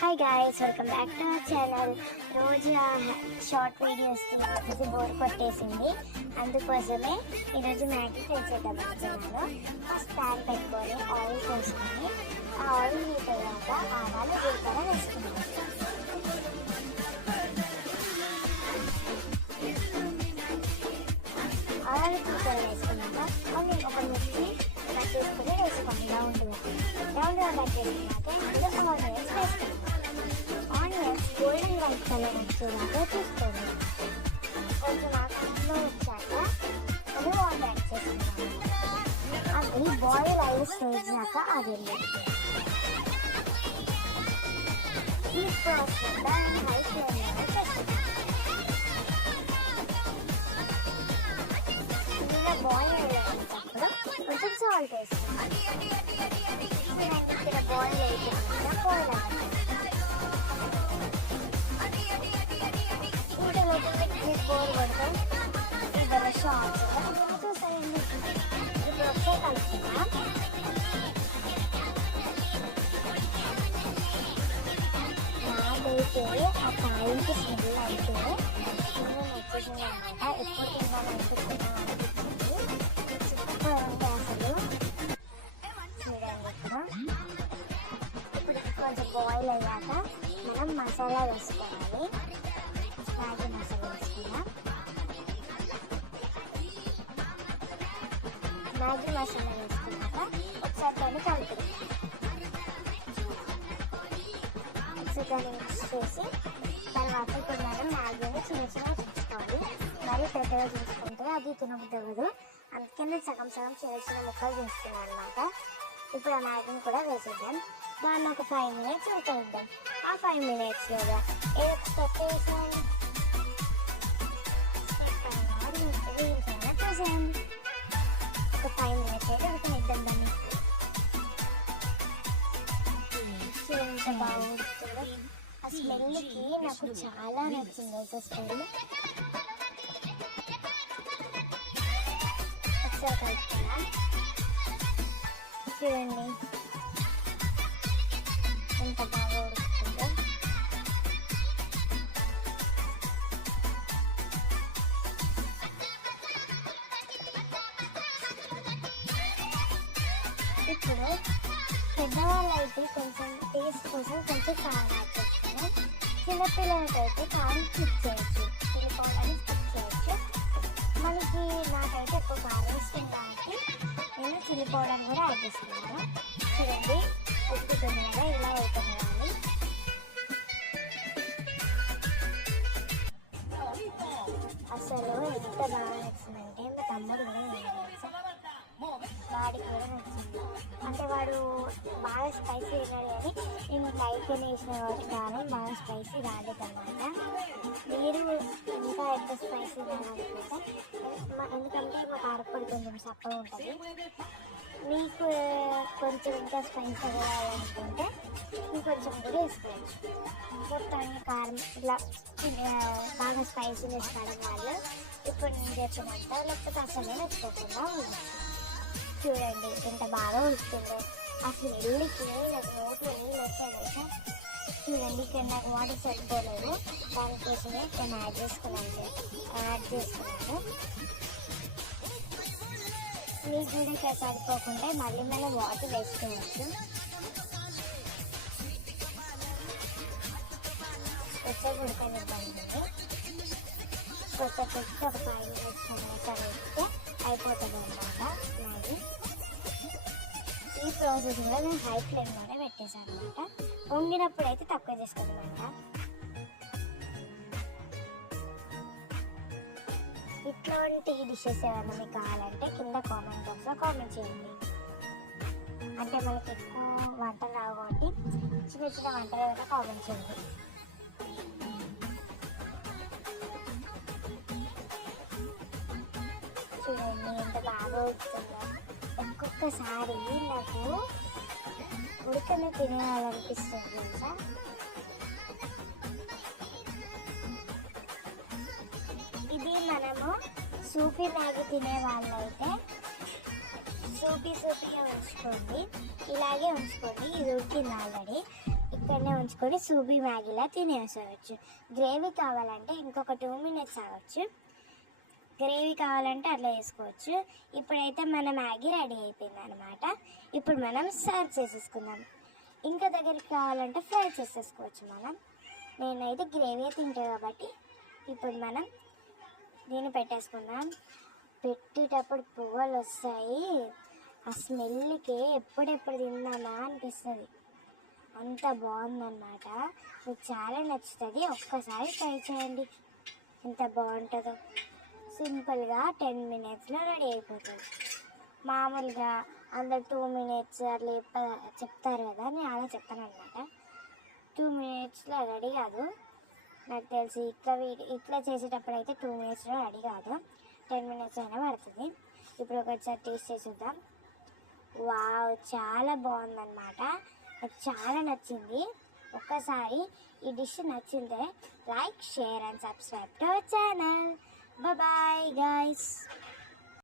Hi guys, welcome back to our channel. రోజు short videos తీసి bore కొట్టేసింది. అందుకోసమే ఈరోజు మ్యాగీ ట్రై చేద్దాం అనుకున్నాను. ఫస్ట్ ప్యాన్ పెట్టుకొని ఆయిల్ పోసుకొని ఆ ఆయిల్ హీట్ అయ్యాక ఆవాలు జీలకర్ర వేసుకున్నాను. ఆవాలు జీలకర్ర వేసుకున్నాక ఒక మిర్చి కట్ చేసుకుని వేసుకోండి. రౌండ్గా కట్ చేసుకున్నాక ఇందులో ఆనియన్స్ వేసుకోండి. ఆనియన్స్ గోల్డెన్ వైట్ కలర్ వచ్చేలాగా చూసుకోండి. కొంచెం ఆకులో వచ్చాక మనం ఆయిల్ యాడ్ చేసుకున్నాము. అది బాయిల్ అయ్యే స్టేజ్ దాకా ఆగింది. ఈ ప్రాసెస్ హై ఫ్లేమ్లో చేసుకున్నాం. ఇలా బాయిల్ అయ్యేటప్పుడు కొంచెం సాల్ట్ వేసుకున్నాం. ఇక్కడ బాయిల్ అయిపోయిందా బాయిల్ అవ్వాలి. బోర్ కొడతాం ఇవాళ షార్ట్స్ చూసాయండి. ఇప్పుడు ఒకసారి కలుపుకున్నా. నాకైతే ఆ కాయలకి స్మెల్ అయితే నేను వచ్చేసింది అనమాట. ఎప్పుడు తిన్నాను అనిపిస్తున్నాను అనిపించింది. సూపర్ ఉంటే అసలు చూడండి. ఇప్పుడు కొంచెం బాయిల్ అయ్యాక మనం మసాలా వేసుకోవాలి. మ్యాగీ మసాలా వేసుకున్నాం. మ్యాగీ మసాలా వేసుకున్నాక ఒకసారి దాన్ని కలుపుతాం. దాన్ని మిక్స్ చేసి తర్వాత ఇప్పుడు మనం మ్యాగీని చిన్న చిన్నగా చూసుకోవాలి. మరీ పెద్దగా చూసుకుంటే అది తినబుద్దవదు. అందుకని సగం సగం చిన్న చిన్న ముక్కలు చేసుకున్నాం అనమాట. ఇప్పుడు ఆ మ్యాగీని కూడా వేసేద్దాం. దాన్ని ఒక 5 minutes ఉడకనిద్దాం. ఆ 5 minutesలోగా ఏదో స్టెప్ వేసాం. ఒక 5 minutes అయితే ఉడకనిద్దాం దాన్ని. ఎంత బాగుంటుందో ఆ స్మెల్కి నాకు చాలా నచ్చింది. అయితే స్మెల్ ఒకసారి కలుపుకున్నా. చూడండి ఎంత బాగా ఉడుకుతుందో. ఇప్పుడు పెద్దవాళ్ళు అయితే కొంచెం టేస్ట్ కోసం కొంచెం కారం యాడ్ చేస్తున్నాం. చిన్నపిల్లలకైతే కారం స్కిప్ చేయొచ్చు, చిల్లిపౌడర్ని స్కిప్ చేయొచ్చు. మనకి నాకైతే ఎక్కువ కారం ఇష్టం కాబట్టి నేను చిల్లీ పౌడర్ కూడా యాడ్ చేస్తున్నాను. చూడండి ఉప్పుతుంది కదా, ఇలా ఉడకనివ్వాలి. అసలు ఎంత బాగా నచ్చిందంటే మా తమ్ముడు కూడా వాడికి కూడా నచ్చింది. అంటే వాడు బాగా స్పైసీ తిన్నాడు కానీ నేను లైట్గానే వేసిన కాబట్టి కారం బాగా స్పైసీ రాలేదన్నమాట. మీరు ఇంకా ఎక్కువ స్పైసీ తినాలనుకుంటే ఎందుకంటే మా కారపొడి కొంచెం సప్పగా ఉంటుంది. మీకు కొంచెం ఇంకా స్పైసీ కావాలనుకుంటే ఇంకొంచెం కూడా వేసుకోవచ్చు. మొత్తానికి కారం ఇలా బాగా స్పైసీనెస్ పడిన వాళ్ళు ఇప్పుడు నేను చెప్పినంత లేకపోతే అసలే నచ్చుకోకుండా ఉంది. చూడండి ఎంత బాగా ఉడుతుందో. ఆ స్మెల్కి నాకు నోట్లో నీళ్ళు వచ్చాయి. చూడండి ఇక్కడ నాకు వాటర్ సరిపోలేదు, దానికోసమే నేను యాడ్ చేసుకున్నాను. మీకు కూడా ఇక్కడ సరిపోకుంటే మళ్ళీ మనం వాటర్ వేసుకోవచ్చు. కొంచెం ఉడకనివ్వండి. కొంచెం పెట్టి ఒక 5 minutes వేస్తే అయిపోతుంది అన్నమాట మ్యాగీ. ఈ ప్రాసెస్ కూడా నేను హై ఫ్లేమ్లోనే పెట్టేశాను అనమాట. వండినప్పుడు అయితే తక్కువ చేసుకోవాలన్నమాట. ఇట్లాంటి డిషెస్ ఏమైనా మీకు కావాలంటే కింద కామెంట్ బాక్స్లో కామెంట్ చేయండి. అంటే మనకి ఎక్కువ వంటలు రావు కాబట్టి చిన్న చిన్న వంటలు ఏమైనా కామెంట్ చేయండి. చూడండి ఎంత బాగా ఉడుకుతుందో. ఒక్కొక్కసారి నాకు ఉడకనే తినేయాలనిపిస్తుంది తెలుసా. ఇది మనము సూపీ మ్యాగీ తినే వాళ్ళైతే సూపీగా ఉంచుకోండి, ఇలాగే ఉంచుకోండి. ఇది ఉడికింది ఆల్రెడీ. ఇక్కడనే ఉంచుకొని సూబీ మ్యాగీలా తినేసేయచ్చు. గ్రేవీ కావాలంటే ఇంకొక 2 minutes అవ్వచ్చు. గ్రేవీ కావాలంటే అట్లా చేసుకోవచ్చు. ఇప్పుడైతే మన మ్యాగీ రెడీ అయిపోయింది అనమాట. ఇప్పుడు మనం సర్వ్ చేసేసుకుందాం. ఇంకా దగ్గరికి కావాలంటే ఫ్రై చేసేసుకోవచ్చు మనం. నేనైతే గ్రేవీ తింటా కాబట్టి ఇప్పుడు మనం దీన్ని పెట్టేసుకుందాం. పెట్టేటప్పుడు పువ్వులు వస్తాయి. ఆ స్మెల్కి ఎప్పుడెప్పుడు తిందామా అనిపిస్తుంది. అంత బాగుందన్నమాట. మీకు చాలా నచ్చుతుంది. ఒక్కసారి ట్రై చేయండి, ఎంత బాగుంటుందో. సింపుల్గా 10 minutesలో రెడీ అయిపోతుంది. మామూలుగా అందరు 2 minutes అట్లా చెప్తారు కదా, నేను అలా చెప్తాను అనమాట. 2 minutesలో రెడీ కాదు నాకు తెలిసి. ఇట్లా చేసేటప్పుడు అయితే 2 minutesలో రెడీ కాదు, 10 minutes అయినా పడుతుంది. ఇప్పుడు ఒకసారి టేస్ట్ చేసి చూద్దాం. వావ్, చాలా బాగుందన్నమాట. నాకు చాలా నచ్చింది. ఒక్కసారి ఈ డిష్ నచ్చిందే like, share and subscribe to our channel. Bye bye guys.